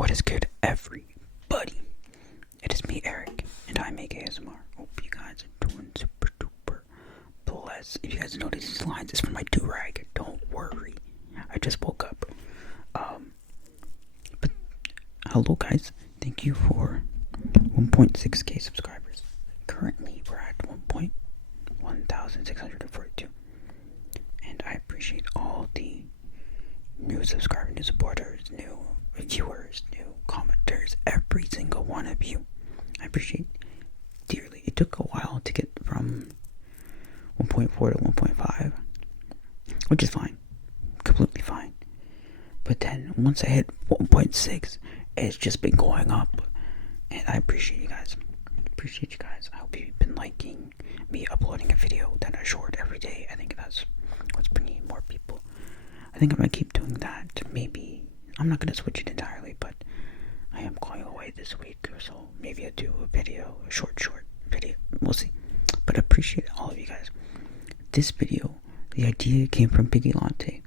What is good, everybody? It is me, Eric, and I make ASMR. Hope you guys are doing super duper blessed. If you guys notice these lines, it's from my do-rag. Don't worry. I just woke up. But hello, guys. Thank you for 1.6k subscribers. Currently, we're at 1,642. And I appreciate all the new subscribers, new supporters, new viewers, new commenters, every single one of you. I appreciate dearly. It took a while to get from 1.4 to 1.5, which is fine, completely fine. But then once I hit 1.6, it's just been going up, and I appreciate you guys. I hope you've been liking me uploading a video, then a short every day. I think that's what's bringing more people. I think I'm gonna keep doing that. Maybe I'm not gonna switch it entirely, but I am going away this week or so. Maybe I'll do a video, a short video. We'll see. But I appreciate all of you guys. This video, the idea came from Piggy Lante,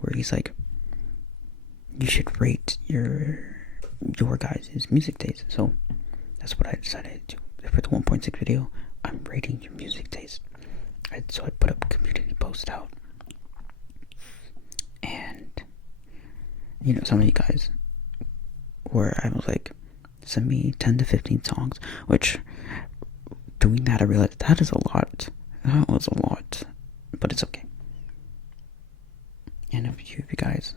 where he's like, you should rate your guys' music taste. So that's what I decided to do. For the 1.6 video, I'm rating your music taste. So I put up a community post out. And, some of you guys where I was like, send me 10 to 15 songs, which, doing that, I realized that is a lot. That was a lot, but it's okay. And a few of you guys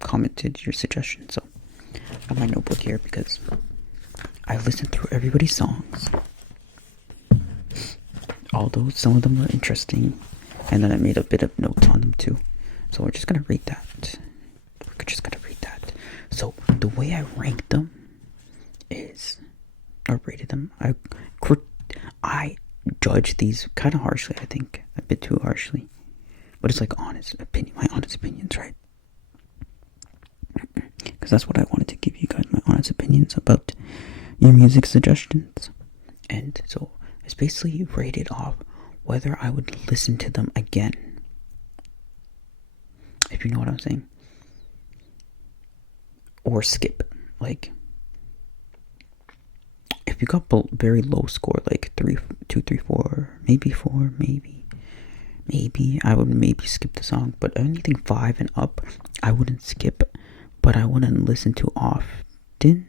commented your suggestions, so I have my notebook here because I listened through everybody's songs, although some of them were interesting, and then I made a bit of notes on them too. So we're just gonna read that. So the way I ranked them is, or rated them, I judge these kind of harshly. I think a bit too harshly, but it's like honest opinion, my honest opinions, right? Because that's what I wanted to give you guys, my honest opinions about your music suggestions. And so it's basically rated off whether I would listen to them again, if you know what I'm saying, or skip. Like, if you got very low score, like 2, 3, 4, maybe 4, maybe I would maybe skip the song. But anything 5 and up, I wouldn't skip, but I wouldn't listen to often.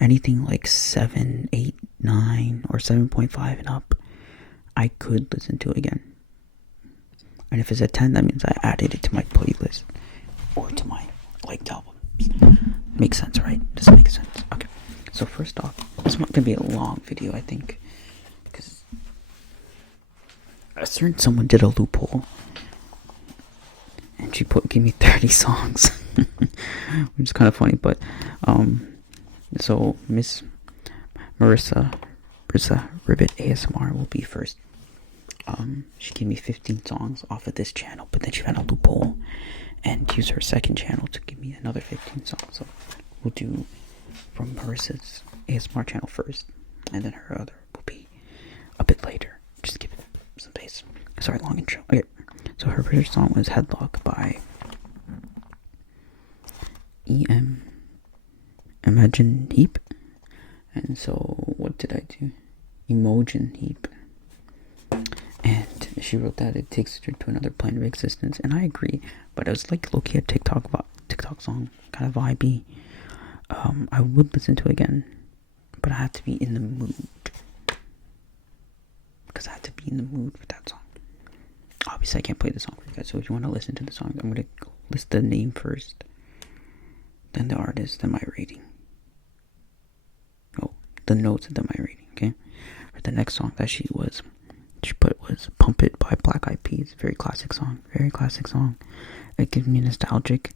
Anything like 7, 8, 9, or 7.5 and up, I could listen to again. And if it's a 10, that means I added it to my playlist or to my liked albums. Makes sense, right? This makes sense. Okay. So first off, this might be a long video, I think, because someone did a loophole, and she gave me 30 songs, which is kind of funny. But so Miss Marissa Ribbit ASMR will be first. She gave me 15 songs off of this channel, but then she found a loophole and used her second channel to give me another 15 songs. So we'll do from Marissa's ASMR channel first, and then her other will be a bit later. Just give it some pace. Sorry, long intro. Okay, so her first song was Headlock by Imagine Heap. And so what did I do? Emotion Heap. And she wrote that it takes her to another plane of existence, and I agree. But it was like low-key a TikTok song, kind of vibey. I would listen to it again, but I have to be in the mood, because I have to be in the mood for that song. Obviously, I can't play the song for you guys, so if you want to listen to the song, I'm going to list the name first, then the artist, then my rating. Oh, the notes, and then my rating, okay? For the next song that she put was Pump It by Black Eyed Peas. Very classic song. It gives me nostalgic.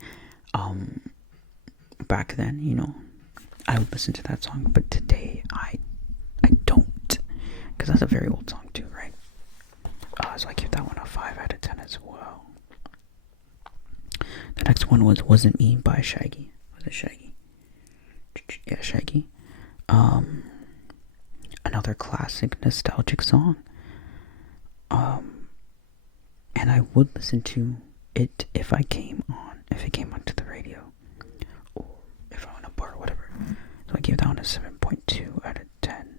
Back then, I would listen to that song, but today I don't, because that's a very old song too, right? So I give that one a 5 out of 10 as well. The next one was Wasn't Me by Shaggy. Was it Shaggy? Yeah, Shaggy. Another classic nostalgic song. And I would listen to if it came onto the radio, or if I'm on a bar or whatever. So I gave that one a 7.2 out of 10.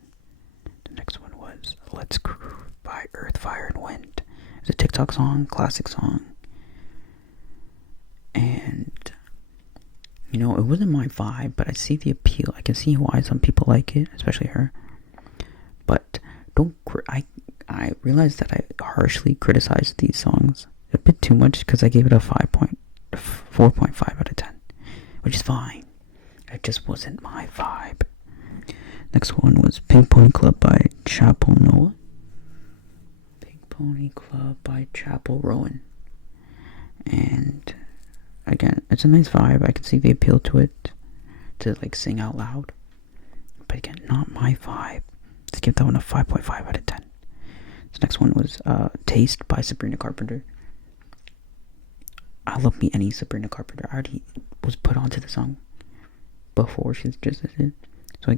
The next one was Let's Groove by Earth, Fire, and Wind. It's a TikTok song, classic song. And, you know, it wasn't my vibe, but I see the appeal. I can see why some people like it, especially her. But I realized that I harshly criticized these songs a bit too much because I gave it a 4.5 out of 10, which is fine. It just wasn't my vibe. Next one was Pink Pony Club by Chapel Noah. Pink Pony Club by Chapel Rowan. And again, it's a nice vibe. I can see the appeal to it, to like sing out loud. But again, not my vibe. Let's give that one a 5.5 out of 10. This next one was Taste by Sabrina Carpenter. I love me any Sabrina Carpenter. I already was put onto the song before she just did. So I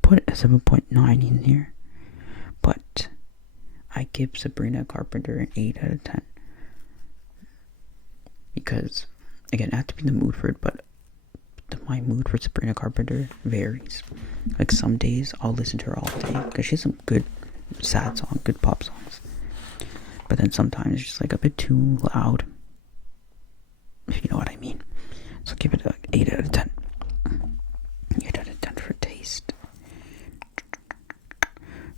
put a 7.9 in here. But I give Sabrina Carpenter an 8 out of 10. Because, again, I have to be in the mood for it, but my mood for Sabrina Carpenter varies. Like some days I'll listen to her all day because she has some good sad songs, good pop songs. But then sometimes it's just like a bit too loud, if you know what I mean. So give it an 8 out of 10. 8 out of 10 for Taste.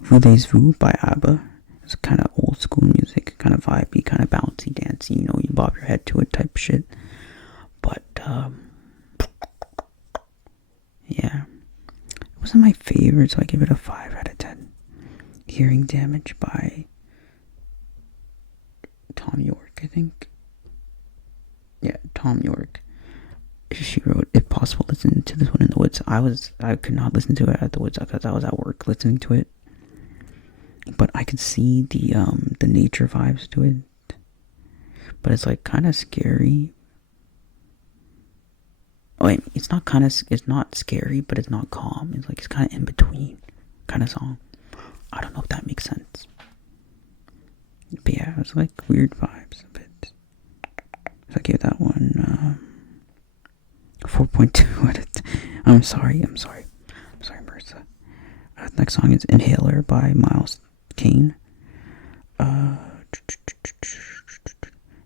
Voulez-vous by ABBA. It's kind of old school music, kind of vibey, kind of bouncy, dancey, you know, you bob your head to it type shit. But, yeah. It wasn't my favorite, so I give it a 5 out of 10. Hearing Damage by Tom York, I think. Yeah, Tom York. She wrote, if possible, listen to this one in the woods. I could not listen to it at the woods because I was at work listening to it. But I could see the nature vibes to it. But it's like kind of scary. Oh, wait, it's not scary, but it's not calm. It's kind of in between kind of song. I don't know if that makes sense. But yeah, it was like weird vibes a bit. So I gave that one 4.2 out of 10. I'm sorry, Marissa. Next song is Inhaler by Miles Kane.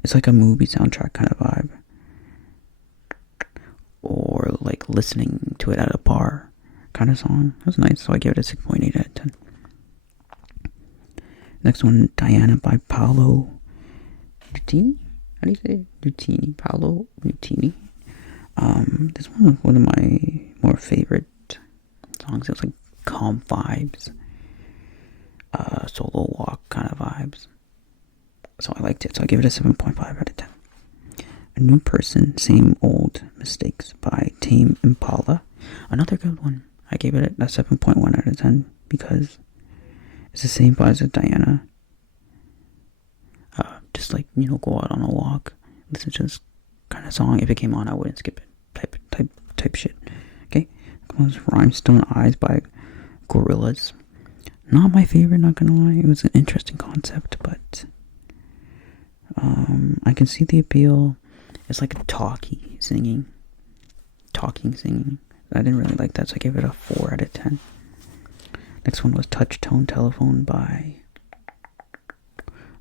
It's like a movie soundtrack kind of vibe. Or like listening to it at a bar kind of song. It was nice, so I gave it a 6.8 out of 10. Next one, Diana by Paolo Nutini. How do you say it? Nutini. Paolo Nutini. This one was one of my more favorite songs. It was like calm vibes. Solo walk kind of vibes. So I liked it. So I gave it a 7.5 out of 10. A New Person, Same Old Mistakes by Tame Impala. Another good one. I gave it a 7.1 out of 10 because it's the same vibe as Diana. Just like, you know, go out on a walk, listen to this kind of song. If it came on, I wouldn't skip it. Type shit. Okay. Comes Rhinestone Eyes by Gorillaz. Not my favorite, not gonna lie. It was an interesting concept, but I can see the appeal. It's like talking singing. I didn't really like that, so I gave it a 4 out of 10. Next one was Touch Tone Telephone by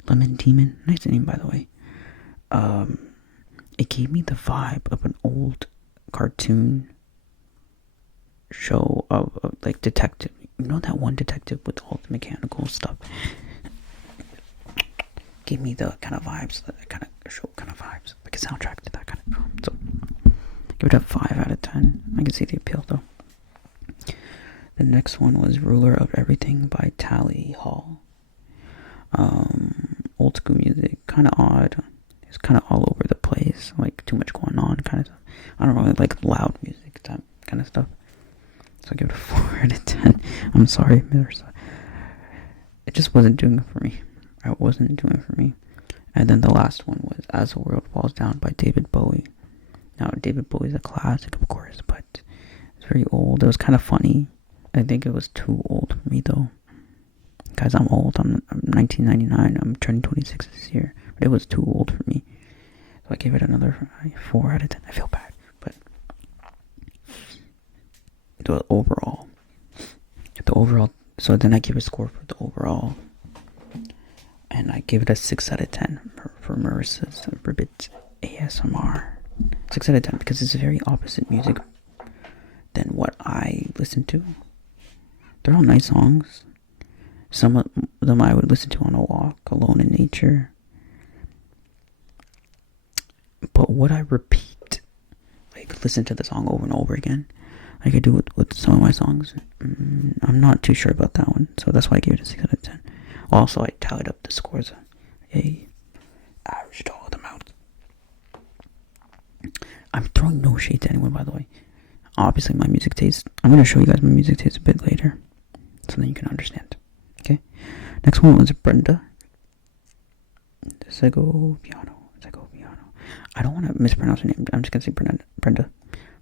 Lemon Demon. Nice name, by the way. It gave me the vibe of an old cartoon show of like detective. You know that one detective with all the mechanical stuff? Gave me the kind of vibes, that kind of show kind of vibes. Like a soundtrack to that kind of film. So, give it a 5 out of 10. I can see the appeal though. The next one was Ruler of Everything by Tally Hall. Old school music, kind of odd. It's kind of all over the place, like too much going on kind of stuff. I don't really like loud music, that kind of stuff. So I give it a 4 out of 10. I'm sorry, Marissa. It just wasn't doing it for me. And then the last one was As the World Falls Down by David Bowie. Now, David Bowie's a classic, of course, but it's very old. It was kind of funny. I think it was too old for me, though. Guys, I'm old. I'm 1999. I'm turning 26 this year. But it was too old for me. I gave it another 4 out of 10. I feel bad, but the overall. So then I give a score for the overall, and I give it a 6 out of 10 for Marissa Ribbit ASMR. 6 out of 10 because it's very opposite music than what I listen to. They're all nice songs. Some of them I would listen to on a walk, alone in nature. But would I repeat, like listen to the song over and over again, like I do with some of my songs? I'm not too sure about that one, so that's why I gave it a 6 out of 10. Also, I tallied up the scores. I averaged all of them out. I'm throwing no shade to anyone, by the way. Obviously, my music taste. I'm going to show you guys my music taste a bit later, so then you can understand. Okay? Next one was Brenda Sego Piano. I don't want to mispronounce her name. I'm just going to say Brenda.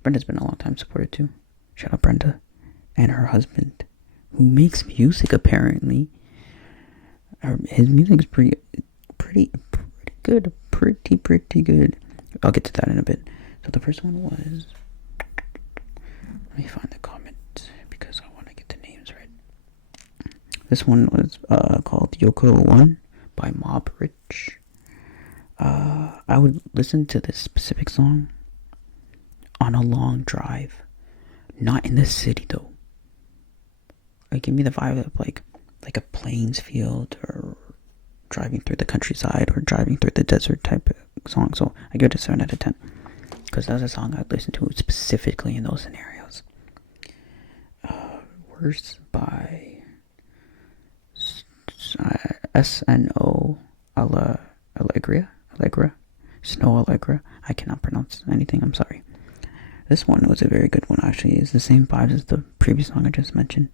Brenda's been a long time supporter too. Shout out Brenda. And her husband, who makes music apparently. His music's pretty good. Pretty good. I'll get to that in a bit. So the first one was... Let me find the comment because I want to get the names right. This one was called Yoko 1 by Mob Rich. I would listen to this specific song on a long drive. Not in the city though. Like, give me the vibe of like a plains field, or driving through the countryside, or driving through the desert type of song. So I give it a 7 out of 10. Because that's a song I'd listen to specifically in those scenarios. Worse by SNO Allegra. Snow Allegra. I cannot pronounce anything, I'm sorry. This one was a very good one, actually. It's the same vibes as the previous song I just mentioned.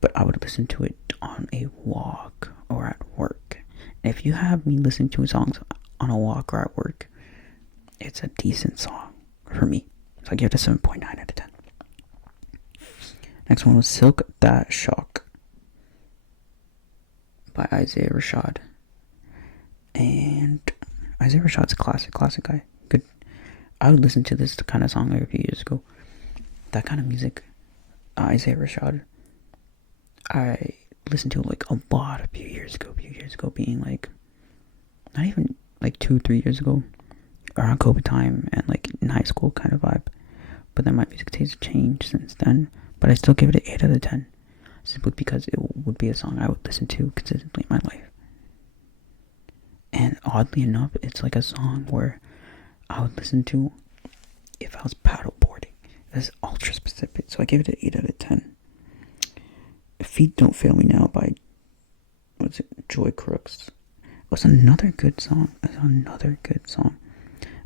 But I would listen to it on a walk or at work. If you have me listening to songs on a walk or at work, it's a decent song for me. So I give it a 7.9 out of 10. Next one was Silk That Shock by Isaiah Rashad. And Isaiah Rashad's a classic guy. Good. I would listen to this kind of song like a few years ago. That kind of music. Isaiah Rashad. I listened to it like a lot a few years ago being like, not even like 2-3 years ago, around COVID time and like in high school kind of vibe. But then my music taste changed since then. But I still give it an 8 out of 10. Simply because it would be a song I would listen to consistently in my life. And oddly enough, it's like a song where I would listen to if I was paddleboarding. It's ultra specific, so I gave it an 8 out of 10. Feet Don't Fail Me Now by, what's it, Joy Crooks. It was another good song.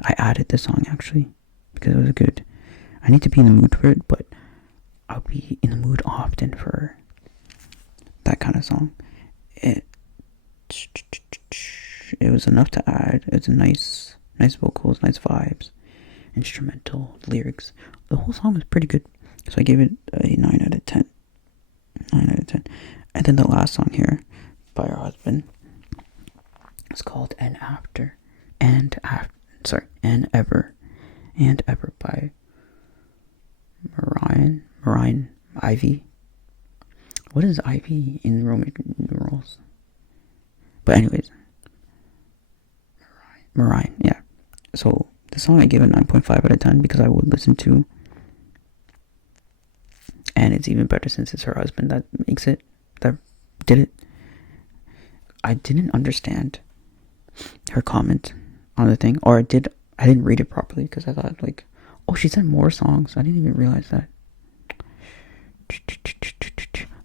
I added this song actually because it was good. I need to be in the mood for it, but I'll be in the mood often for that kind of song. It was enough to add. It's a nice vocals, nice vibes, instrumental, lyrics. The whole song was pretty good, so I gave it a 9 out of 10. 9 out of 10. And then the last song here by her husband is called And Ever by Mariah Ivy. What is Ivy in Roman numerals? But anyways, Mariah, yeah. So the song I give it 9.5 out of 10 because I would listen to, and it's even better since it's her husband that did it. I didn't understand her comment on the thing, or I didn't read it properly because I thought like, oh, she said more songs. I didn't even realize that.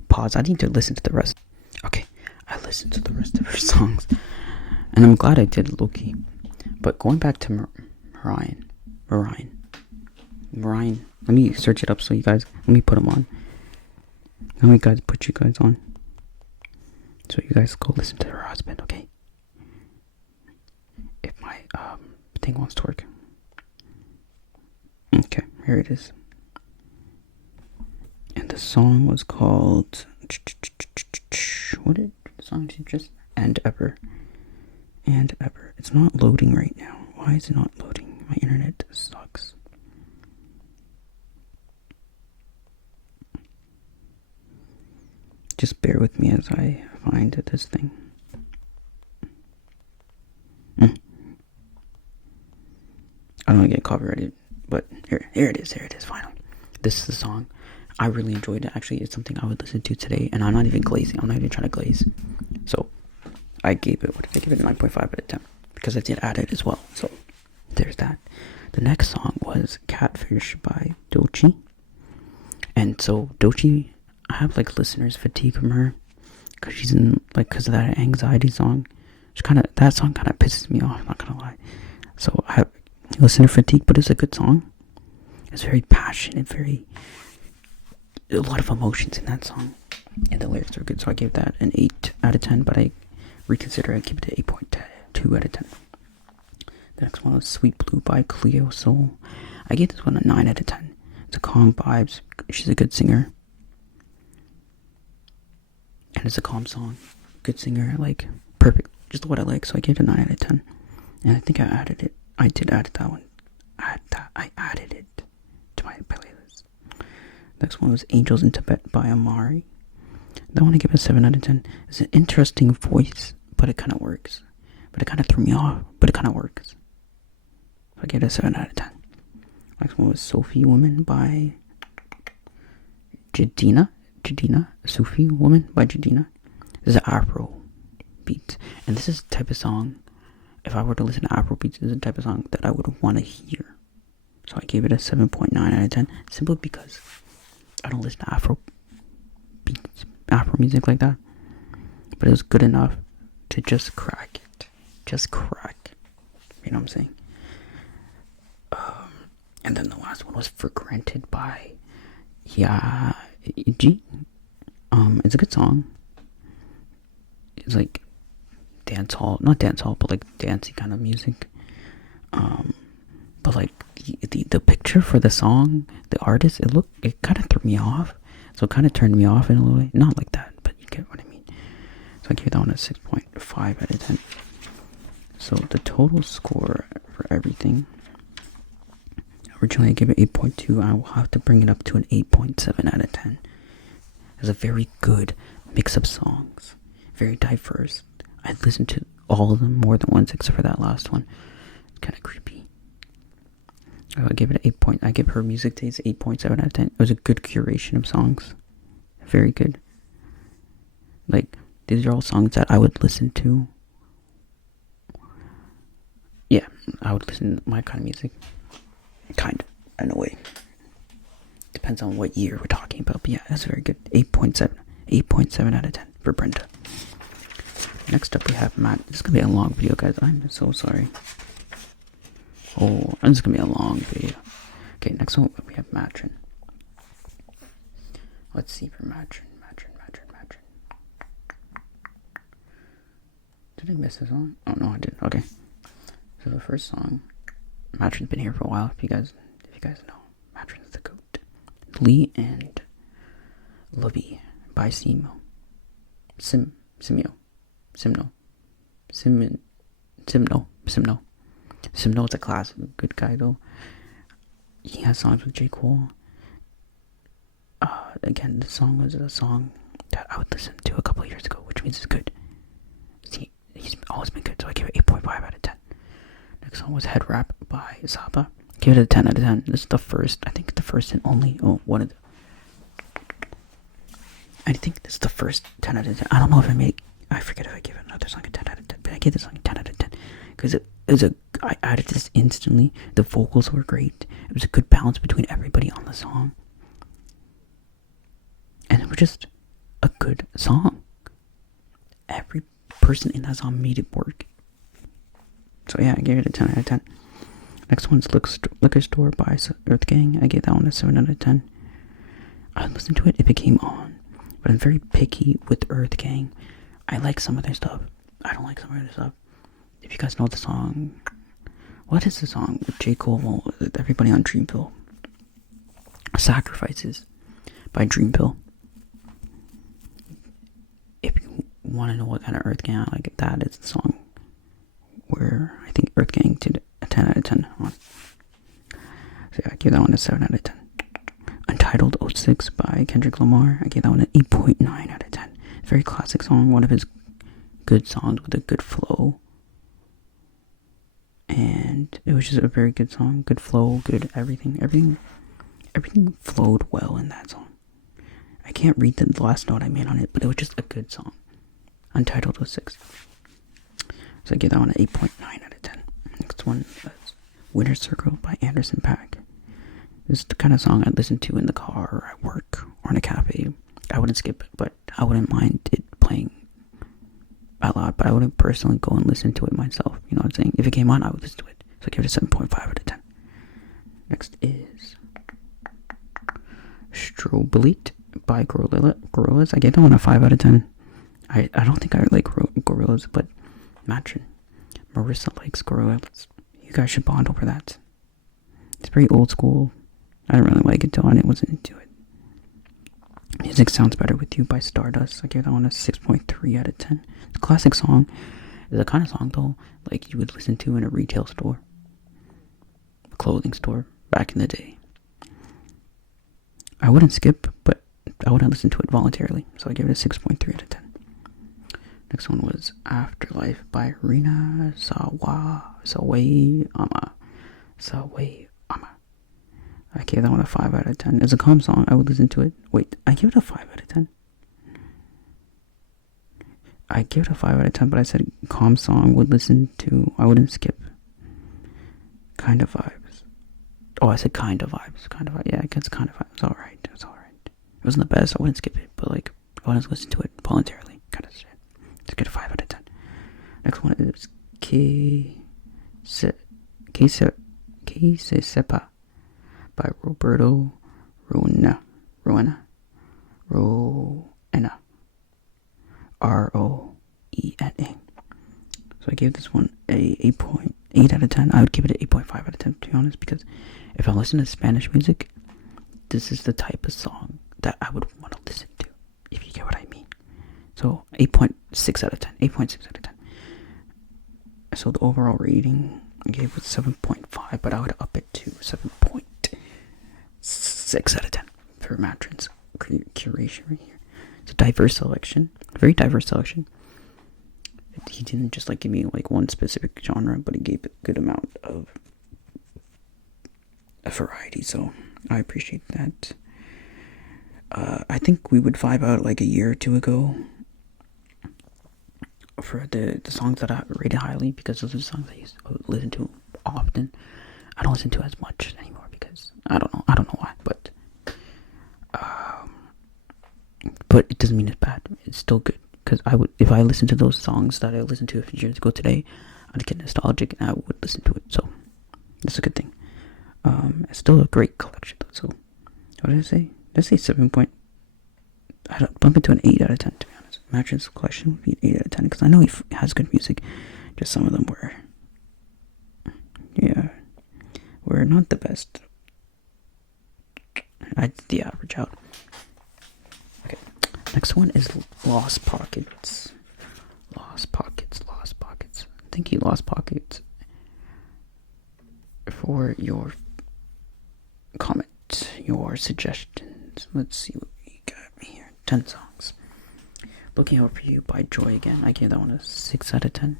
Pause. I need to listen to the rest. Okay, I listened to the rest of her songs, and I'm glad I did, low-key. But going back to Mariah. Let me search it up so you guys. Let me put them on. Let me put you guys on, so you guys go listen to her husband. Okay. If my thing wants to work. Okay, here it is. And the song was called, what did the song just, And Ever. It's not loading right now. Why is it not loading? My internet sucks. Just bear with me as I find this thing. I don't want to get copyrighted, but here it is, finally. This is the song. I really enjoyed it. Actually, it's something I would listen to today, and I'm not even glazing. I'm not even trying to glaze. So, I gave it, 9.5 out of 10, because I did add it as well. So, there's that. The next song was Catfish by Doechii. And so, Doechii, I have like listener's fatigue from her, because she's in, like, because of that anxiety song. That song kind of pisses me off, not gonna lie. So, I have listener fatigue, but it's a good song. It's very passionate, a lot of emotions in that song, and the lyrics are good, so I gave that an 8 out of 10, but I reconsider, I give it an 8.2 out of 10. The next one was Sweet Blue by Cleo Soul. I gave this one a 9 out of 10. It's a calm vibes, she's a good singer, and it's a calm song, good singer, like, perfect, just what I like, so I gave it a 9 out of 10, and I think I did add that one, I added it to my playlist. Next one was Angels in Tibet by Amari. That one I give a 7 out of 10. It's an interesting voice, but it kind of works. But it kind of threw me off, but it kind of works. So I gave it a 7 out of 10. Next one was Sophie Woman by Jadina. Sophie Woman by Jadina. This is an Afro beat. And this is the type of song, if I were to listen to Afro beats, this is the type of song that I would want to hear. So I gave it a 7.9 out of 10, simply because I don't listen to Afro beats, Afro music like that. But it was good enough to just crack it. Just crack. You know what I'm saying? And then the last one was For Granted by Yaji. It's a good song. It's like not dance hall, but like dancey kind of music. But like the picture for the song, the artist, it kind of threw me off. So it kind of turned me off in a little way. Not like that, but you get what I mean. So I gave that one a 6.5 out of 10. So the total score for everything, originally I gave it 8.2. I will have to bring it up to an 8.7 out of 10. It's a very good mix of songs. Very diverse. I listened to all of them more than once, except for that last one. It's kind of creepy. I give it an 8. I give her music taste 8.7 out of 10. It was a good curation of songs. Very good. Like, these are all songs that I would listen to. Yeah, I would listen to my kind of music. Kind of, in a way. Depends on what year we're talking about. But yeah, that's very good. 8.7. 8.7 out of 10 for Brenda. Next up we have Matt. This is going to be a long video, guys. I'm so sorry. Oh, this is going to be a long video. Okay, next one we have Matron. Let's see for Matron. Did I miss this one? Oh, no, I didn't. Okay. So the first song, Matron's been here for a while. If you guys know, Matron's the goat. Lee and Lovey by Simno. Simno is a classic, good guy though. He has songs with J. Cole. Again, this song was a song that I would listen to a couple of years ago, which means it's good. He's always been good, so I give it 8.5 out of 10. Next song was Head Wrap by Zappa. Give it a 10 out of 10. This is the first and only, I think this is the first 10 out of 10. I don't know if I forget if I give another song a 10 out of 10, but I gave this song a 10 out of 10. Because I added this instantly. The vocals were great. It was a good balance between everybody on the song. And it was just a good song. Every person in that song made it work. So yeah, I gave it a 10 out of 10. Next one's Liquor Store by Earth Gang. I gave that one a 7 out of 10. I listened to it if it came on. But I'm very picky with Earth Gang. I like some of their stuff. I don't like some of their stuff. If you guys know the song, what is the song with J. Cole, with everybody on Dreamville? Sacrifices by Dreamville. If you want to know what kind of Earth Gang I like, that is the song where I think Earth Gang did a 10 out of 10 on. So yeah, I gave that one a 7 out of 10. Untitled '06 by Kendrick Lamar. I gave that one an 8.9 out of 10. Very classic song, one of his good songs with a good flow. And it was just a very good song, good flow, good everything. Everything flowed well in that song. I can't read the last note I made on it, but it was just a good song. Untitled '06. So I give that one an 8.9 out of 10. Next one is Winter Circle by Anderson .Paak. This is the kind of song I'd listen to in the car or at work or in a cafe. I wouldn't skip it, but I wouldn't mind it playing out loud, but I wouldn't personally go and listen to it myself. You know what I'm saying? If it came on, I would listen to it. So I give it a 7.5 out of 10. Next is Strobelit by Gorillaz. I gave that one a 5 out of 10. I don't think I like Gorillaz, but Matrin. Marissa likes Gorillaz. You guys should bond over that. It's very old school. I didn't really like it till I wasn't into it. Music Sounds Better With You by Stardust. I gave that one a 6.3 out of 10. It's a classic song. It's the kind of song, though, like you would listen to in a retail store. A clothing store back in the day. I wouldn't skip, but I wouldn't listen to it voluntarily. So I gave it a 6.3 out of 10. Next one was Afterlife by Rina Sawayama. I gave that one a 5 out of 10. It's a calm song. I would listen to it. Wait, I gave it a 5 out of 10. I gave it a 5 out of 10, but I said calm song would listen to. I wouldn't skip. Kind of vibes. Oh, I said kind of vibes. Kind of vibes. Yeah, it's kind of vibes. It's alright. It's alright. It wasn't the best. I wouldn't skip it, but like, I wouldn't listen to it voluntarily. Kind of shit. Just get a 5 out of 10. Next one is Que Se Sepa by Roberto Roena. Roena. So I gave this one a 8.8 out of 10. I would give it an 8.5 out of 10, to be honest, because if I listen to Spanish music, this is the type of song that I would want to listen to, if you get what I mean. So 8.6 out of 10. 8.6 out of 10. So the overall rating I gave it 7.5, but I would up it to 7.6 out of 10 for Matrin's curation right here. It's a diverse selection, a very diverse selection. He didn't just like give me like one specific genre, but he gave a good amount of a variety, so I appreciate that. I think we would vibe out like a year or two ago for the songs that I rated highly, because those are the songs I used to listen to often. I don't listen to as much anymore because I don't know why, but it doesn't mean it's bad. It's still good, because if I listen to those songs that I listened to a few years ago today, I'd get nostalgic and I would listen to it. So that's a good thing. It's still a great collection though. So what did I say? Did I say 7 point? I'd bump it to an 8 out of 10, to be honest. Matrin's collection would be an 8 out of 10, because I know he has good music. Just some of them were not the best. I'd the average out. Okay, next one is Lost Pockets. Thank you, Lost Pockets, for your comment, your suggestions. Let's see what we got here. 10 songs. Looking Out For You by Joy Again. I gave that one a 6 out of 10.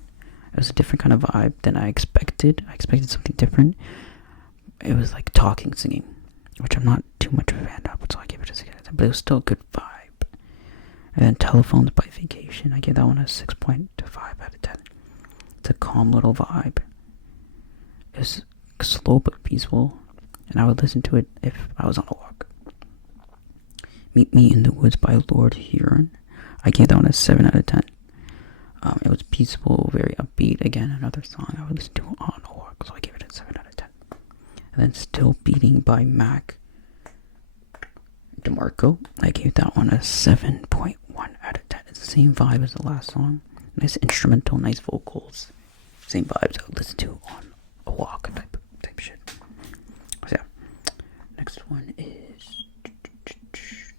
It was a different kind of vibe than I expected. I expected something different. It was like talking, singing, which I'm not too much of a fan of, so I gave it a 6 out of 10. But it was still a good vibe. And then Telephones by Vacation. I gave that one a 6.5 out of 10. It's a calm little vibe. It's slow but peaceful, and I would listen to it if I was on a walk. Meet Me in the Woods by Lord Huron. I gave that one a 7 out of 10. It was peaceful, very upbeat. Again, another song I would listen to on a walk, so I gave it a 7 out of 10. And then Still Beating by Mac DeMarco. I gave that one a 7.1 out of 10. It's the same vibe as the last song. Nice instrumental, nice vocals. Same vibes I would listen to on a walk type shit. So yeah. Next one is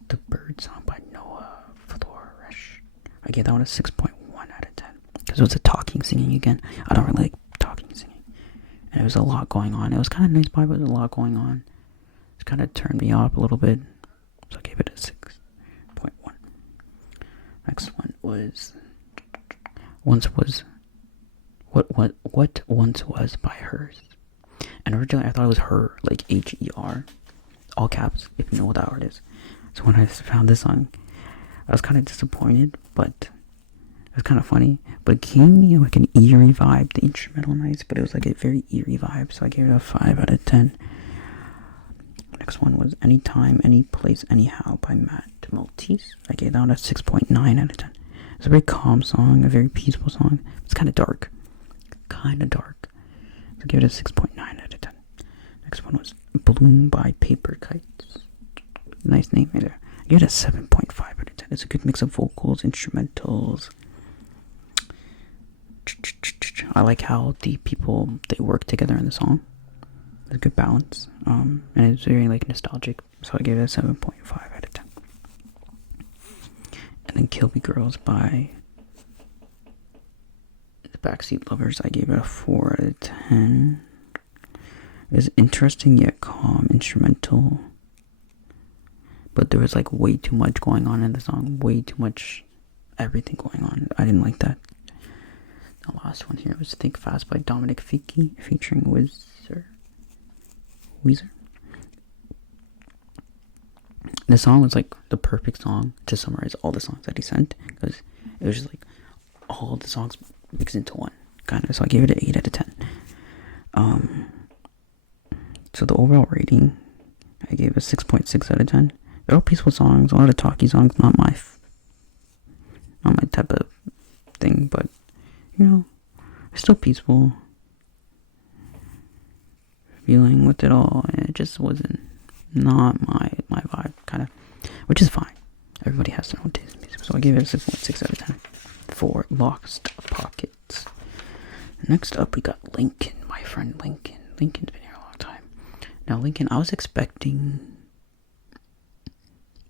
The Bird Song by Noah Flores. I gave that one a 6.1 out of 10. Because it was a talking singing again. I don't really like talking singing. and there was a lot going on. It was kind of nice, but there was a lot going on. It kind of turned me off a little bit, so I gave it a 6.1. Next one was What Once Was by Hers. And originally I thought it was Her, like Her, all caps, if you know what that word is. So when I found this song, I was kind of disappointed, but it was kind of funny. But it gave me like an eerie vibe. The instrumental nice, but it was like a very eerie vibe, so I gave it a 5 out of 10. Next one was Anytime, Any Place, Anyhow by Matt Maltese. I gave that one a 6.9 out of 10. It's a very calm song, a very peaceful song. It's kind of dark. So I give it a 6.9 out of 10. Next one was Bloom by Paper Kites. Nice name there. I give it a 7.5 out of 10. It's a good mix of vocals, instrumentals. I like how the people, they work together in the song. It's a good balance. And it's very like nostalgic. So I gave it a 7.5 out of 10. And then Kill Me Girls by the Backseat Lovers. I gave it a 4 out of 10. It's interesting yet calm, instrumental. But there was like way too much going on in the song. Way too much everything going on. I didn't like that. The last one here was Think Fast by Dominic Fiki featuring Weezer. The song was like the perfect song to summarize all the songs that he sent, because it was just like all the songs mixed into one, kind of. So I gave it an 8 out of 10. So the overall rating, I gave a 6.6 out of 10. They're all peaceful songs, a lot of talky songs, not my type of thing, but you know, it's still peaceful. Feeling with it all, and it just wasn't not my vibe, kind of, which is fine. Everybody has their own taste in music, so I gave it a 6.6 out of 10 for Lost Pockets. Next up, we got Lincoln, my friend Lincoln. Lincoln's been here a long time. Now, Lincoln, I was expecting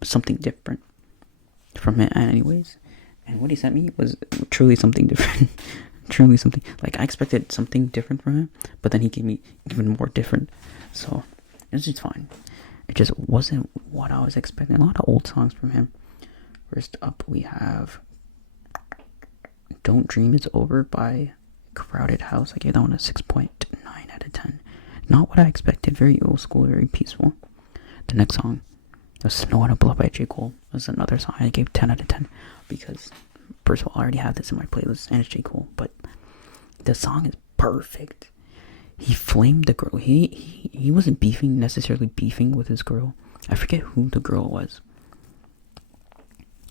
something different from it, anyways, and what he sent me was truly something different. Truly something, like, I expected something different from him, but then he gave me even more different, so it's just fine. It just wasn't what I was expecting. A lot of old songs from him. First up, we have Don't Dream It's Over by Crowded House. I gave that one a 6.9 out of 10. Not what I expected. Very old school, very peaceful. The next song was Snow on a Bluff by J. Cole. That's another song I gave 10 out of 10, because first of all, I already have this in my playlist, and it's J. Cole, but the song is perfect. He flamed the girl. He wasn't necessarily beefing with his girl. I forget who the girl was.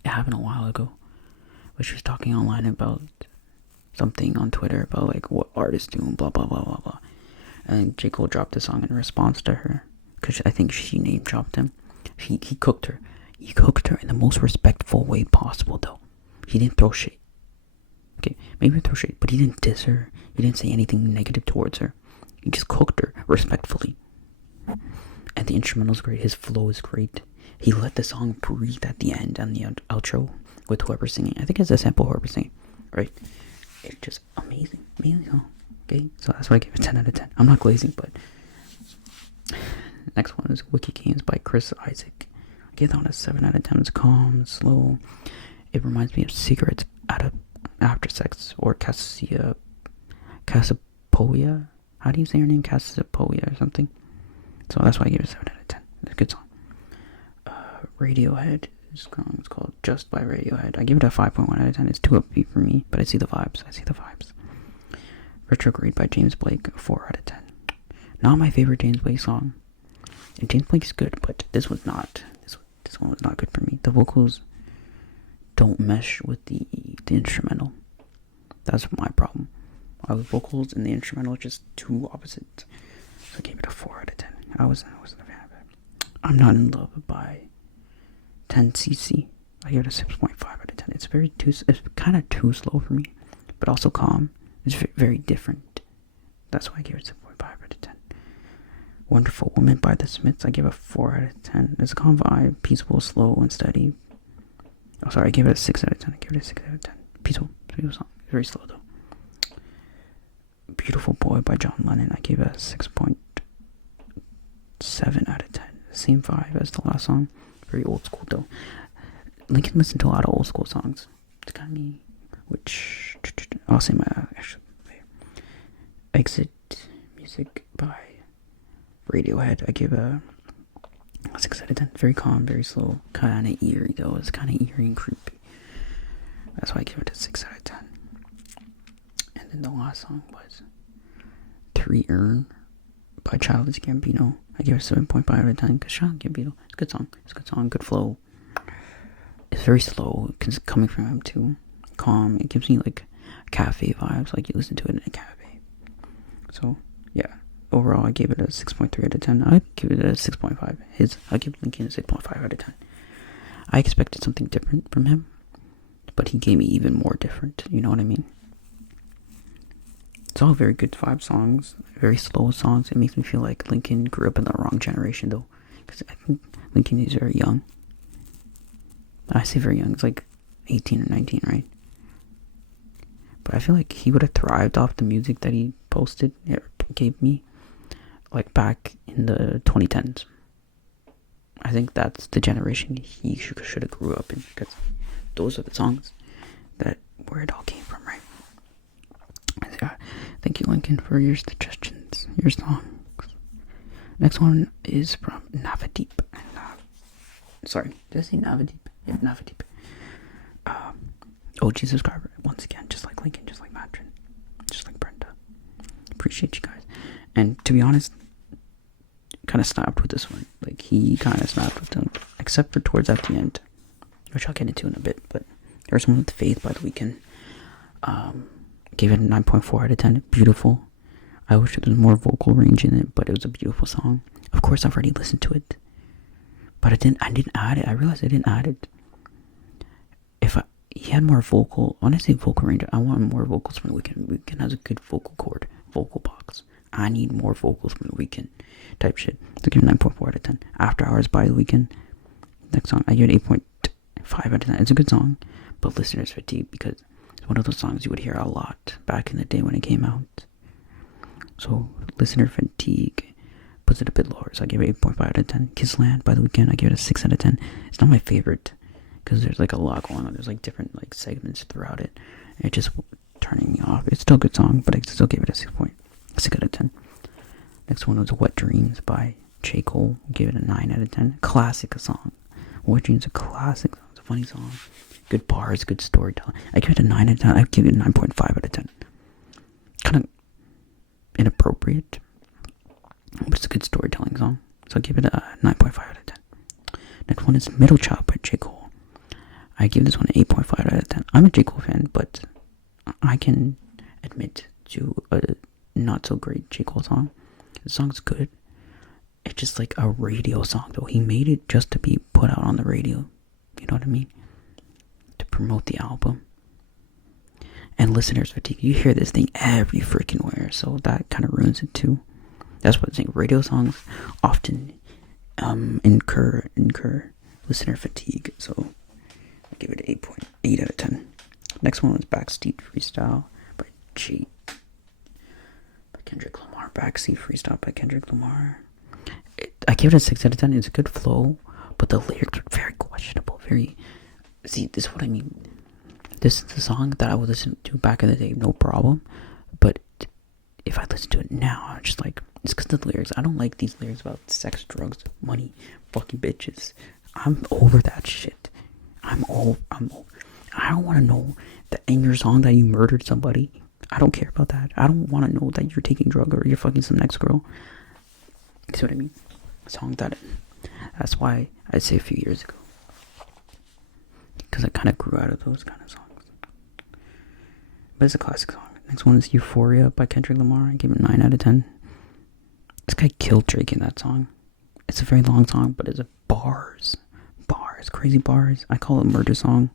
It happened a while ago, but she was talking online about something on Twitter about like what artists do and blah blah blah blah blah. And J. Cole dropped the song in response to her, because I think she name dropped him. He cooked her. He cooked her in the most respectful way possible, though. He didn't throw shade. Okay, maybe throw shade, but he didn't diss her. He didn't say anything negative towards her. He just cooked her respectfully. And the instrumental's great. His flow is great. He let the song breathe at the end and the outro with whoever's singing. I think it's a sample whoever's singing, right? It's just amazing. Amazing song. Okay, so that's why I gave it 10 out of 10. I'm not glazing, but next one is Wiki Games by Chris Isaac. I gave that one a 7 out of 10. It's calm, slow. It reminds me of Cigarettes After Sex, or Cassiopeia. How do you say her name? Cassiopeia or something. So that's why I gave it a 7 out of 10. It's a good song. Radiohead. This song is called Just by Radiohead. I give it a 5.1 out of 10. It's too upbeat for me, but I see the vibes. Retrograde by James Blake, 4 out of 10. Not my favorite James Blake song. And James Blake's good, but this was not. This one was not good for me. The vocals don't mesh with the instrumental. That's my problem. The vocals and the instrumental are just two opposites. So I gave it a 4 out of 10. I wasn't a fan of it. I'm Not in Love by 10cc. I give it a 6.5 out of 10. It's kind of too slow for me, but also calm. It's very different. That's why I gave it a 6.5 out of 10. Wonderful Woman by The Smiths. I give it a 4 out of 10. It's a calm vibe, peaceful, slow, and steady. Oh, sorry, I gave it a 6 out of 10. I gave it a 6 out of 10. Peaceful song. Very slow, though. Beautiful Boy by John Lennon. I gave it a 6.7 out of 10. Same vibe as the last song. Very old school though. Lincoln listened to a lot of old school songs. It's kind of me. Which I'll say my actually Exit Music by Radiohead. I give a 6 out of 10. Very calm, very slow, kind of eerie though. It's kind of eerie and creepy. That's why I give it a 6 out of 10. And then the last song was 3 Earn by Childish Gambino. I give it a 7.5 out of 10 because Childish Gambino, it's a good song. It's a good song, good flow. It's very slow because it's coming from him too. Calm. It gives me like cafe vibes, like you listen to it in a cafe. So yeah, overall I gave it a 6.3 out of 10. I give it a 6.5. I give Lincoln a 6.5 out of 10. I expected something different from him, but he gave me even more different. You know what I mean? It's all very good vibe songs, very slow songs. It makes me feel like Lincoln grew up in the wrong generation though, because I think Lincoln is very young. I say very young. It's like 18 or 19, right? But I feel like he would have thrived off the music that he gave me, like back in the 2010s. I think that's the generation he should have grew up in, because those are the songs that where it all came from, right? Yeah, thank you, Lincoln, for your suggestions, your songs. Next one is from Navadep. Sorry, did I say Navadep? Yeah, Navadep. OG subscriber, once again, just like Lincoln, just like Matrin, just like Brenda. Appreciate you guys. And to be honest, kind of snapped with this one. Like, he kind of snapped with them, except for towards at the end, which I'll get into in a bit. But there's one with Faith by The Weeknd. Gave it a 9.4 out of 10. Beautiful. I wish there was more vocal range in it, but it was a beautiful song. Of course, I've already listened to it, but I didn't add it. I realized I didn't add it. He had more when I say vocal range, I want more vocals from The Weeknd. Weeknd has a good vocal box. I need more vocals from The Weeknd, type shit. So give it 9.4 out of 10. After Hours by The Weeknd. Next song, I give it 8.5 out of 10. It's a good song, but listener's fatigue, because it's one of those songs you would hear a lot back in the day when it came out. So listener fatigue puts it a bit lower. So I give it 8.5 out of 10. Kissland by The Weeknd, I give it a 6 out of 10. It's not my favorite, because there's like a lot going on. There's like different like segments throughout it. And it just turning me off. It's still a good song, but I still gave it a 6 out of 10. Next one was Wet Dreams by J. Cole. Gave it a 9 out of 10. Classic song. Wet Dreams is a classic song. It's a funny song. Good bars, good storytelling. I give it a 9 out of 10. I give it a 9.5 out of 10. Kind of inappropriate, but it's a good storytelling song. So I give it a 9.5 out of 10. Next one is Middle Child by J. Cole. I give this one an 8.5 out of 10. I'm a J. Cole fan, but I can admit to a not so great J. Cole song. The song's good. It's just like a radio song though. He made it just to be put out on the radio. You know what I mean? To promote the album. And listeners fatigue. You hear this thing every freaking where, so that kind of ruins it too. That's what I'm saying. Radio songs often incur listener fatigue. So I'll give it an 8.8 out of 10. Next one was Backseat Freestyle by Kendrick Lamar. Backseat Freestyle by Kendrick Lamar. I give it a 6 out of 10. It's a good flow, but the lyrics are very questionable. See, this is what I mean. This is the song that I would listen to back in the day, no problem. But if I listen to it now, I'm just like, it's because of the lyrics. I don't like these lyrics about sex, drugs, money, fucking bitches. I'm over that shit. I'm old. I don't want to know that in your song that you murdered somebody. I don't care about that. I don't want to know that you're taking drugs or you're fucking some next girl. You see what I mean? That's why I'd say a few years ago. Because I kind of grew out of those kind of songs. But it's a classic song. Next one is Euphoria by Kendrick Lamar. I give it a 9 out of 10. This guy killed Drake in that song. It's a very long song, but it's a bars, crazy bars. I call it a murder song.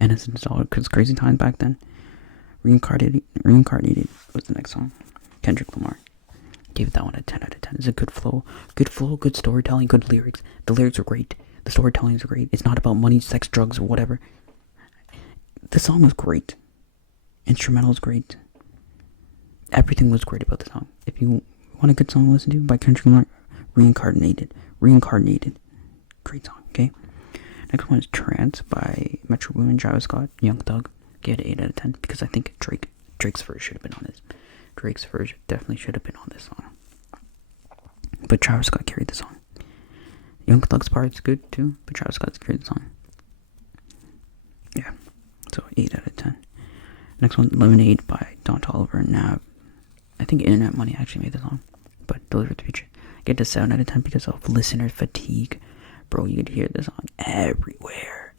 And it's installed because crazy times back then. Reincarnated was the next song. Kendrick Lamar. Gave that one a 10 out of 10. It's a good flow, good storytelling, good lyrics. The lyrics are great. The storytelling is great. It's not about money, sex, drugs, or whatever. The song was great. Instrumental is great. everything was great about the song. If you want a good song to listen to by Kendrick Lamar, Reincarnated. Great song, okay? Next one is Trance by Metro Boomin, Travis Scott, Young Thug. Give it an 8 out of 10 because I think Drake's verse should have been on this. Drake's verse definitely should have been on this song. But Travis Scott carried the song. Young Thug's part's good too, but Travis Scott's carried the song. Yeah, so 8 out of 10. Next one, Lemonade by Don Toliver and Nav. I think Internet Money actually made the song, but Delivered the Future. Get to 7 out of 10 because of listener fatigue. Bro, you could hear the song everywhere.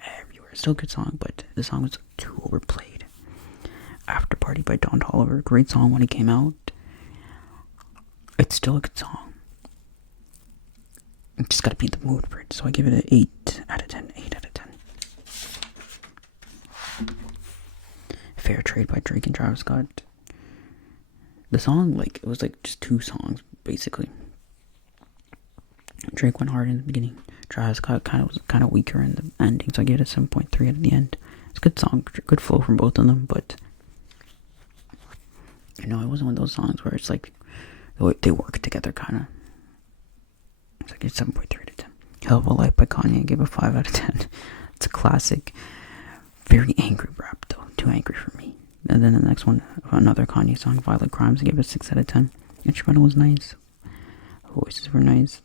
Still a good song, but the song was too overplayed. After Party by Don Toliver. Great song when it came out. It's still a good song. You just gotta be in the mood for it. So I give it an 8 out of 10. 8 out of 10. Fair Trade by Drake and Travis Scott. The song, it was just 2 songs, basically. Drake went hard in the beginning. Travis Scott was kind of weaker in the ending, so I gave it a 7.3 at the end. It's a good song, good flow from both of them, but it wasn't one of those songs where it's they work together, kind of. It's like it's 7.3 out of 10. Hell of a Life by Kanye, I gave a 5 out of 10. It's a classic, very angry rap though, too angry for me. And then the next one, another Kanye song, Violent Crimes, I gave it a 6 out of 10. Instrumental was nice, voices were nice.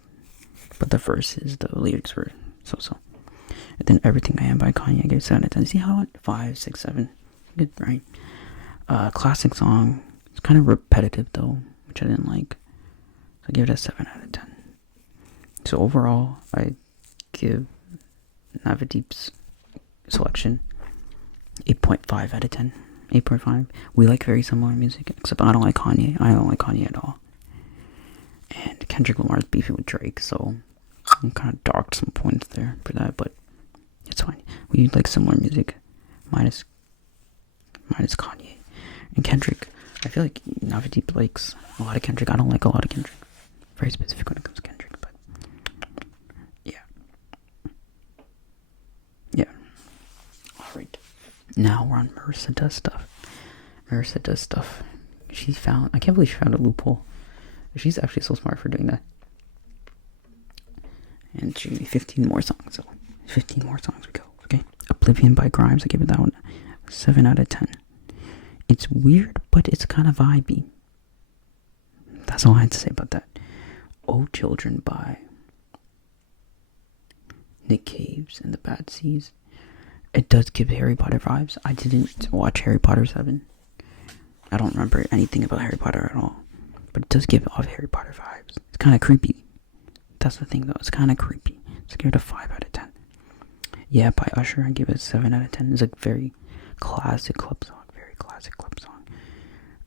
But the verses, the lyrics were so. And then Everything I Am by Kanye, I gave 7 out of 10. See how 5, 6, 7. Good, right? Classic song. It's kind of repetitive though, which I didn't like. So I gave it a 7 out of 10. So overall, I give Navadep's selection 8.5 out of 10. 8.5. We like very similar music, except I don't like Kanye. I don't like Kanye at all. And Kendrick Lamar's beefing with Drake, so I kind of docked some points there for that, but it's fine. We like similar music, minus Kanye. And Kendrick, I feel like Navadep likes a lot of Kendrick. I don't like a lot of Kendrick. Very specific when it comes to Kendrick, but yeah. Alright. Now we're on Marissa Does Stuff. I can't believe she found a loophole. She's actually so smart for doing that. And she gave me 15 more songs, so 15 more songs we go, okay? Oblivion by Grimes, I give it that one 7 out of 10. It's weird, but it's kind of vibey. That's all I had to say about that. Oh Children by Nick Caves and the Bad Seeds. It does give Harry Potter vibes. I didn't watch Harry Potter 7. I don't remember anything about Harry Potter at all. But it does give off Harry Potter vibes. It's kind of creepy. That's the thing though, it's kind of creepy. So give it a 5 out of 10. Yeah, by Usher, I give it a 7 out of 10. It's a very classic club song.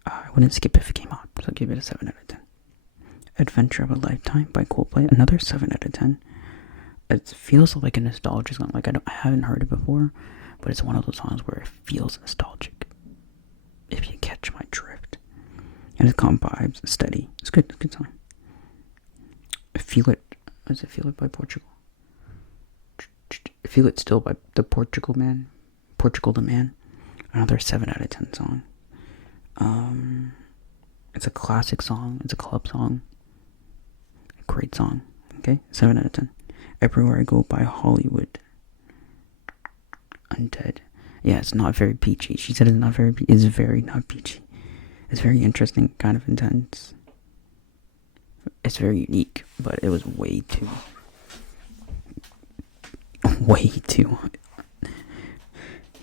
I wouldn't skip if it came out, so give it a 7 out of 10. Adventure of a Lifetime by Coldplay, another 7 out of 10. It feels like a nostalgic song. I haven't heard it before, but it's one of those songs where it feels nostalgic. If you catch my drift. And it's calm vibes, it's steady. It's good song. Feel It by Portugal? Feel It Still by the Portugal the Man. Another 7 out of 10 song. It's a classic song. It's a club song. A great song. Okay, 7 out of 10. Everywhere I Go by Hollywood. Undead. Yeah, it's not very peachy. She said it's not very peachy. It's very not peachy. It's very interesting, kind of intense. It's very unique, but it was way too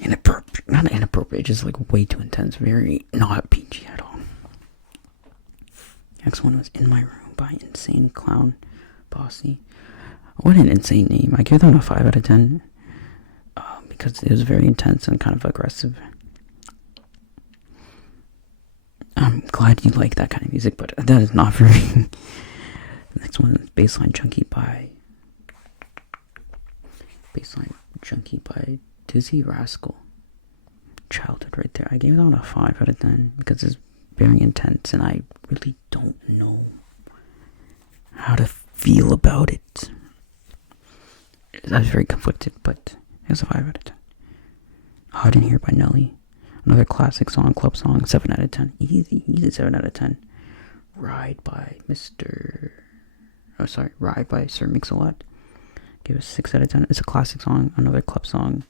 inappropriate. Not inappropriate, just way too intense. Very not peachy at all. Next one was In My Room by Insane Clown Posse. What an insane name. I give that a 5 out of 10 because it was very intense and kind of aggressive. I'm glad you like that kind of music, but that is not for me. The next one is Baseline Junkie by Dizzy Rascal. Childhood right there. I gave that one a 5 out of 10 because it's very intense and I really don't know how to feel about it. I was very conflicted, but it was a 5 out of 10. Hot in Here by Nelly. Another classic song, club song, 7 out of 10. Easy 7 out of 10. Ride by Ride by Sir Mix-a-Lot. Give it a 6 out of 10. It's a classic song, another club song.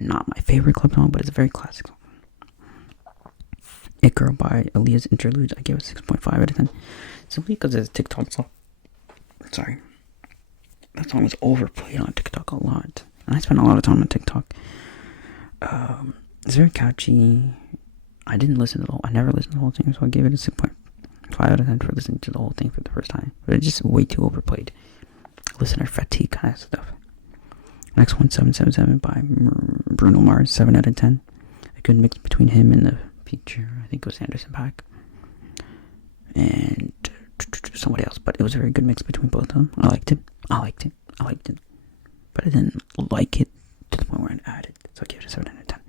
Not my favorite club song, but it's a very classic song. It Girl by Aaliyah's Interludes. I gave it 6.5 out of 10. Simply because it's a TikTok song. Sorry. That song was overplayed on TikTok a lot. And I spent a lot of time on TikTok. It's very catchy. I never listened to the whole thing, so I gave it a 6.5 out of 10 for listening to the whole thing for the first time. But it's just way too overplayed. Listener fatigue kind of stuff. Next one, 777 by Bruno Mars, 7 out of 10. A good mix between him and the feature, I think it was Anderson .Paak. And somebody else, but it was a very good mix between both of them. I liked it. But I didn't like it to the point where I added it, so I gave it a 7 out of 10.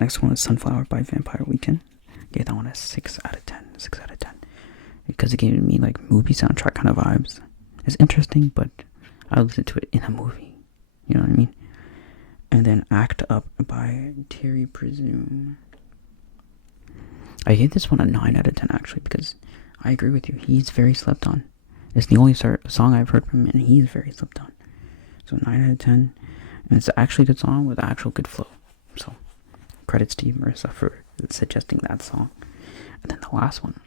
Next one is Sunflower by Vampire Weekend. Gave that one a 6 out of 10. 6 out of 10. Because it gave me like movie soundtrack kind of vibes. It's interesting, but I listened to it in a movie. You know what I mean? And then Act Up by Terry Presume. I gave this one a 9 out of 10 actually, because I agree with you. He's very slept on. It's the only song I've heard from him, and he's very slept on. So 9 out of 10. And it's actually a good song with actual good flow. So credits to you, Marissa, for suggesting that song. And then the last one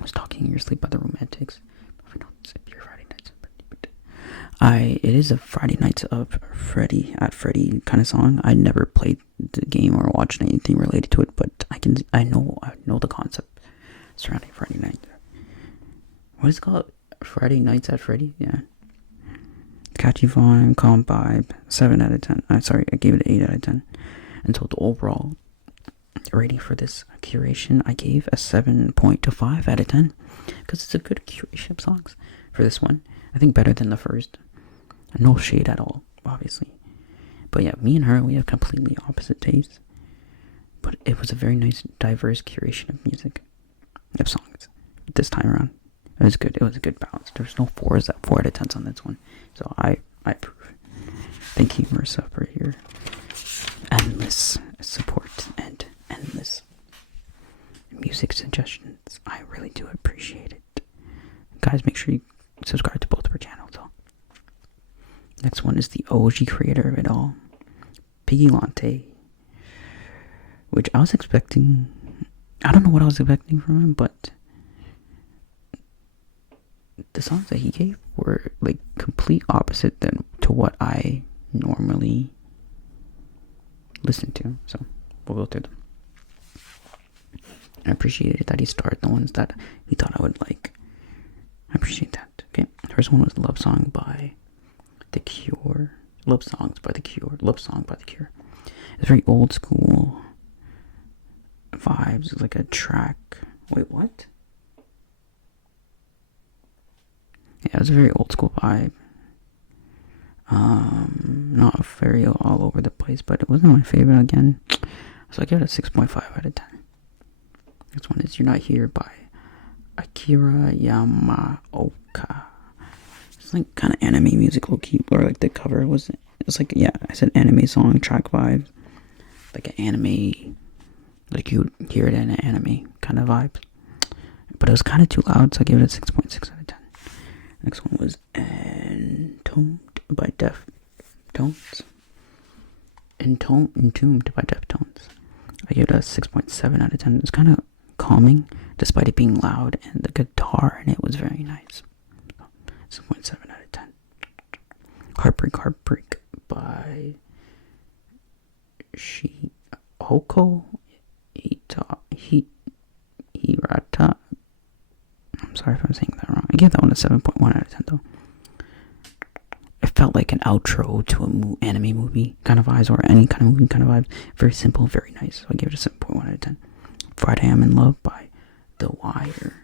was Talking in Your Sleep by the Romantics. If I don't sip your Friday nights. It is a Friday Nights of Freddy at Freddy kind of song. I never played the game or watched anything related to it, but I know the concept surrounding Friday Night. What is it called? Friday Nights at Freddy? Yeah. Catchy vibe, calm vibe, 7 out of 10. I gave it an 8 out of 10. And so the overall rating for this curation, I gave a 7.5 out of 10. Because it's a good curation of songs for this one. I think better than the first. No shade at all, obviously. But yeah, me and her, we have completely opposite tastes. But it was a very nice, diverse curation of music. Of songs. This time around. It was good. It was a good balance. There's no 4 out of 10s on this one. So I approve. Thank you, Marissa, for your endless support and endless music suggestions. I really do appreciate it. Guys, make sure you subscribe to both of our channels. So. Next one is the OG creator of it all, Piggy Lante. Which I was expecting. I don't know what I was expecting from him, but the songs that he gave were like complete opposite than to what I normally listen to. So we'll go through them. I appreciated that he started the ones that he thought I would like. I appreciate that. Okay, the first one was Love Song by The Cure. Love Song by The Cure. It's very old school vibes. It's like a track. Wait, what? Yeah, it was a very old school vibe. Not very all over the place, but it wasn't my favorite again. So I give it a 6.5 out of 10. Next one is You're Not Here by Akira Yamaoka. It's like kind of anime music, low key, or like the cover was. It's like, yeah, I said anime song track vibe, like an anime, like you would hear it in an anime kind of vibe. But it was kind of too loud, so I gave it a 6.6 out of 10. Next one was Entombed by Deftones. Entombed by Deftones. I gave it a 6.7 out of 10. It's kind of calming, despite it being loud, and the guitar in it was very nice. 6.7 out of 10. Heartbreak by Hoko Hirata. I'm sorry if I'm saying that wrong. I gave that one a 7.1 out of 10 though. It felt like an outro to an anime movie kind of vibes, or any kind of movie kind of vibes. Very simple, very nice. So I gave it a 7.1 out of 10. Friday I'm in Love by The Wire.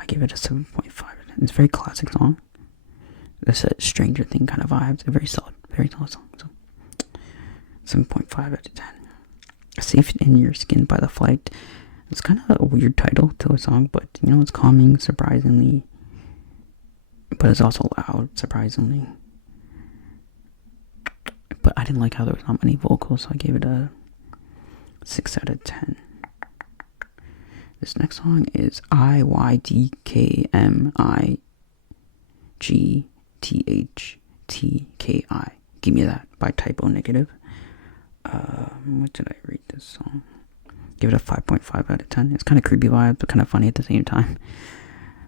I give it a 7.5 out of 10. It's a very classic song. It's a Stranger Thing kind of vibes. A very solid song. So 7.5 out of 10. Safe in Your Skin by The Flight. It's kind of a weird title to a song, but you know, it's calming, surprisingly. But it's also loud, surprisingly. but I didn't like how there was not many vocals, so I gave it a 6 out of 10. This next song is IYDKMIGTHTKI. Give Me That by Typo Negative. What did I rate this song? Give it a 5.5 out of 10. It's kind of creepy vibe, but kind of funny at the same time.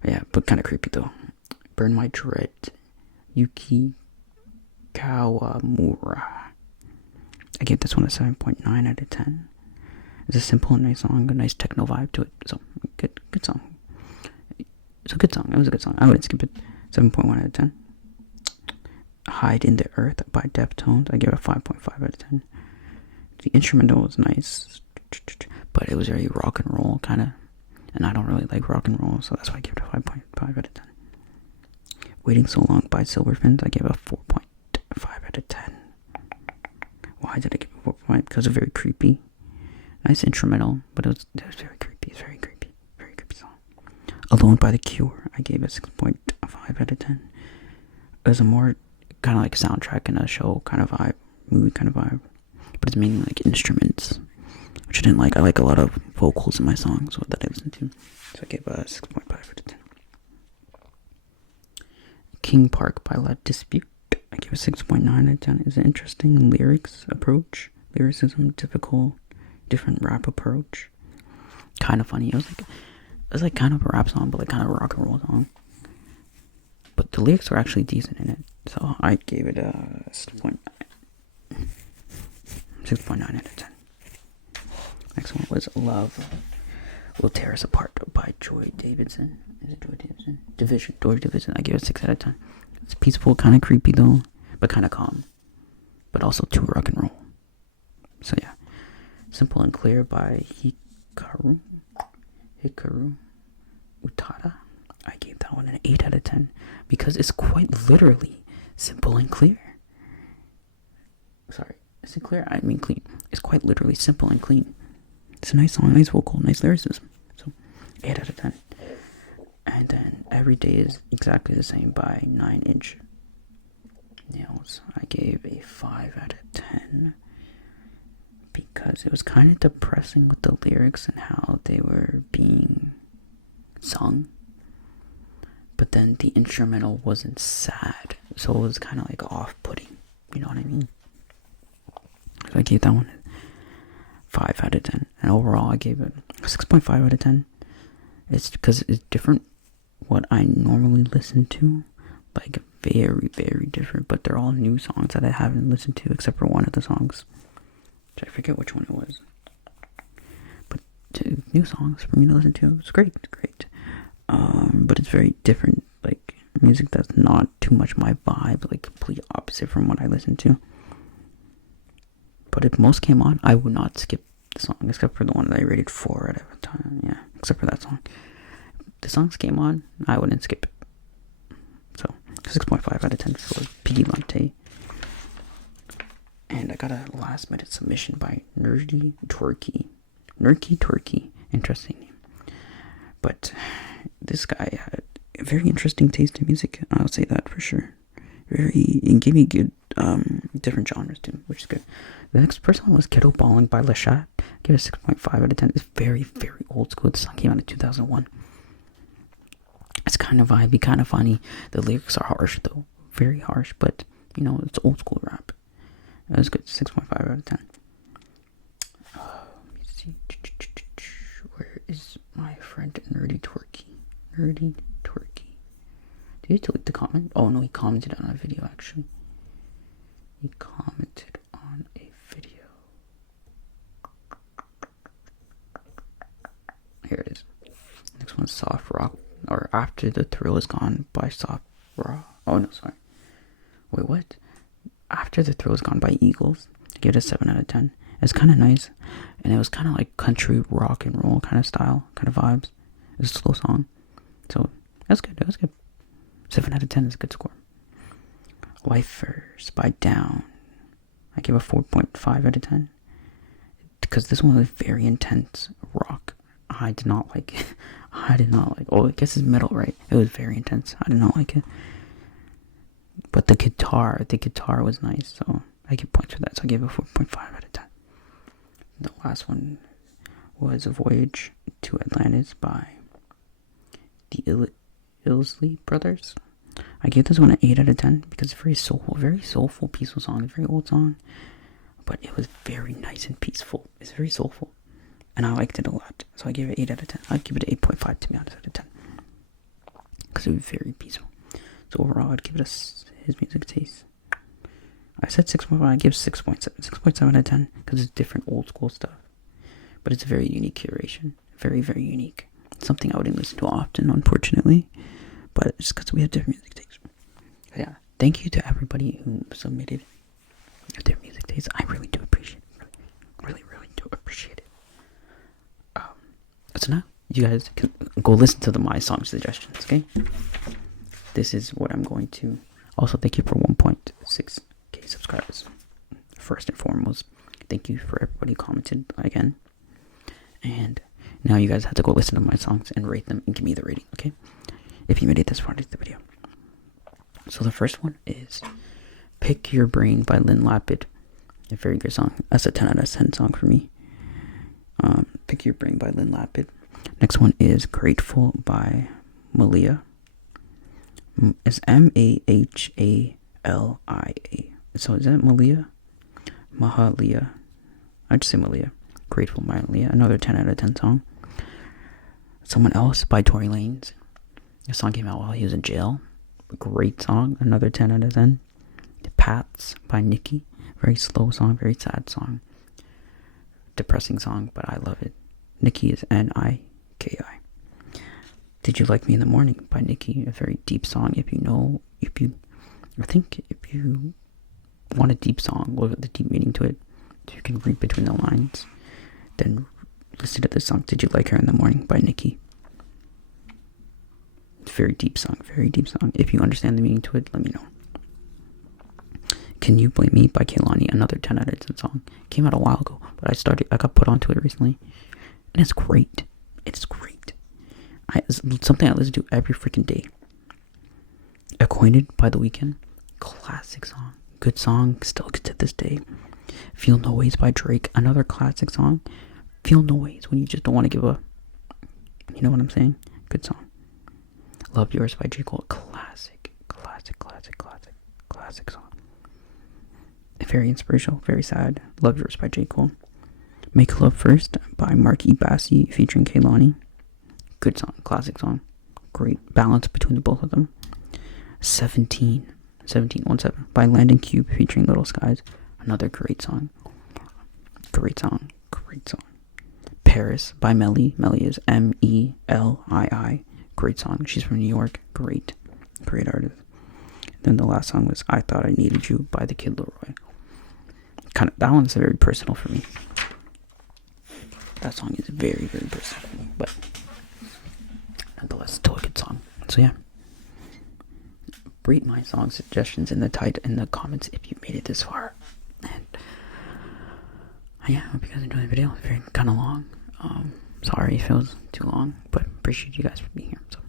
Yeah, but kind of creepy though. Burn My Dread, Yuki Kawamura. I gave this one a 7.9 out of 10. It's a simple and nice song, a nice techno vibe to it. So, good song. It's a good song. It was a good song. I wouldn't skip it. 7.1 out of 10. Hide in the Earth by Deftones. I give it a 5.5 out of 10. The instrumental was nice, but it was very rock and roll kind of. And I don't really like rock and roll, so that's why I give it a 5.5 out of 10. Waiting So Long by Silverfins. I gave it a 4.5 out of 10. Why did I give it a 4.5? Because it's very creepy. Nice instrumental, but it was very creepy. It's very creepy. Very creepy song. Alone by The Cure. I gave it 6.5 out of 10. It was a more kind of like soundtrack in a show kind of vibe, movie kind of vibe. But it's mainly like instruments, which I didn't like. I like a lot of vocals in my songs that I listen to. So I gave a 6.5 out of 10. King Park by La Dispute. I gave a 6.9 out of 10. It's an interesting lyricism, different rap approach. Kind of funny. It was like kind of a rap song, but like kind of a rock and roll song. But the lyrics were actually decent in it, so I gave it a 6.9 out of 10. Next one was Love Will Tear Us Apart by Joy Davidson. Is it Joy Davidson? Joy Division. I gave it a 6 out of 10. It's peaceful, kind of creepy though, but kind of calm. But also too rock and roll. So yeah. Simple and Clear by Hikaru Utada. I gave that one an 8 out of 10 because it's quite literally simple and clear. Sorry, is it clear? I mean clean. It's quite literally simple and clean. It's a nice song, nice vocal, nice lyricism. So 8 out of 10. And then Every Day Is Exactly the Same by 9 Inch Nails. I gave a 5 out of 10 because it was kind of depressing with the lyrics and how they were being sung. But then the instrumental wasn't sad, so it was kind of like off-putting. You know what I mean? So I gave that one 5 out of 10. And overall, I gave it 6.5 out of 10. It's because it's different what I normally listen to. Like, very, very different. But they're all new songs that I haven't listened to, except for one of the songs. Which I forget which one it was. But new songs for me to listen to. It's great. It's great. But it's very different. Like, music that's not too much my vibe. Like, complete opposite from what I listen to. But if most came on, I would not skip the song, except for the one that I rated 4 out of 10. Yeah, except for that song. If the songs came on, I wouldn't skip it. So, 6.5 out of 10 for Piggy Lante. And I got a last minute submission by Nerdy Twerky. Nerdy Twerky. Interesting name. But this guy had a very interesting taste in music. I'll say that for sure. It gave me good different genres too, which is good. The next person was Kettle Balling by Lashat. I gave it a 6.5 out of 10. It's very, very old school. The song came out in 2001. It's kind of vibey, kind of funny. The lyrics are harsh though. Very harsh, but you know, it's old school rap. It was good. 6.5 out of 10. Let me see. Where is my friend Nerdy Twerky? Nerdy Twerky. Did he delete the comment? Oh no, he commented on a video actually. He commented on a video. Here it is. Next one's Soft Rock, or After the Thrill Is Gone by Soft Rock. Oh no, sorry. Wait, what? After the Thrill Is Gone by Eagles. I gave it a 7 out of 10. It's kind of nice, and it was kind of like country rock and roll kind of style, kind of vibes. It's a slow song, so that's good. That was good. 7 out of 10 is a good score. Lifers by Down. I give a 4.5 out of 10 because this one was very intense rock. I did not like it. Oh, I guess it's metal, right? It was very intense. I did not like it. But the guitar was nice, so I give points for that, so I gave it a 4.5 out of 10. The last one was A Voyage to Atlantis by the Illsley Brothers. I gave this one an 8 out of 10 because it's very soulful, peaceful song. It's a very old song, but it was very nice and peaceful. It's very soulful, and I liked it a lot, so I gave it 8 out of 10. I'd give it 8.5 to be honest out of 10 because it was very peaceful. So overall, I'd give it his music taste. I said 6.5, I give 6.7. 6.7 out of 10 because it's different old school stuff. But it's a very unique curation. Very, very unique. It's something I wouldn't listen to often, unfortunately. But it's because we have different music tastes. Yeah, thank you to everybody who submitted their music tastes. I really do appreciate it. Really, really do appreciate it. So now, you guys can go listen to my song suggestions, okay? This is what I'm going to... Also, thank you for 1.6k subscribers. First and foremost, thank you for everybody who commented again. And now you guys have to go listen to my songs and rate them and give me the rating, okay? If you made it this far into the video. So the first one is Pick Your Brain by Lynn Lapid. A very good song. That's a 10 out of 10 song for me. Pick Your Brain by Lynn Lapid. Next one is Grateful by Malia. It's Mahalia. So is that Malia? Mahalia. I'd just say Malia. Grateful by Malia. Another 10 out of 10 song. Someone Else by Tory Lanez. The song came out while he was in jail. A great song. Another 10 out of 10. Pats by Nicki. Very slow song. Very sad song. Depressing song, but I love it. Nicki is N-I-K-I. Did You Like Me in the Morning by Nicki. A very deep song. If you want a deep song with a deep meaning to it, so you can read between the lines, then listen to the song Did You Like Her in the Morning by Nicki. It's a very deep song. Very deep song. If you understand the meaning to it, let me know. Can You Blame Me by Kehlani. Another 10 out of 10 song. Came out a while ago, but I got put onto it recently. And it's great. It's great. It's something I listen to every freaking day. Acquainted by The Weeknd. Classic song. Good song. Still good to this day. Feel No Ways by Drake. Another classic song. Feel no ways when you just don't want to give up. You know what I'm saying? Good song. Love Yours by J. Cole. Classic song. Very inspirational, very sad. Love Yours by J. Cole. Make Love First by Mark E. Bassi featuring Kehlani. Good song, classic song. Great balance between the both of them. 17 by Landon Cube featuring Little Skies. Another great song. Great song. Paris by Melly. Melly is M-E-L-I-I. Great song. She's from New York. Great artist. Then the last song was I Thought I Needed You by The Kid Laroi. That one's very personal for me. That song is very, very personal for me, but nonetheless, still a good song. So yeah, rate my song suggestions in the comments if you made it this far. And yeah, I hope you guys enjoyed the video. It's very kind of long. Sorry if it was too long, but appreciate you guys for being here. So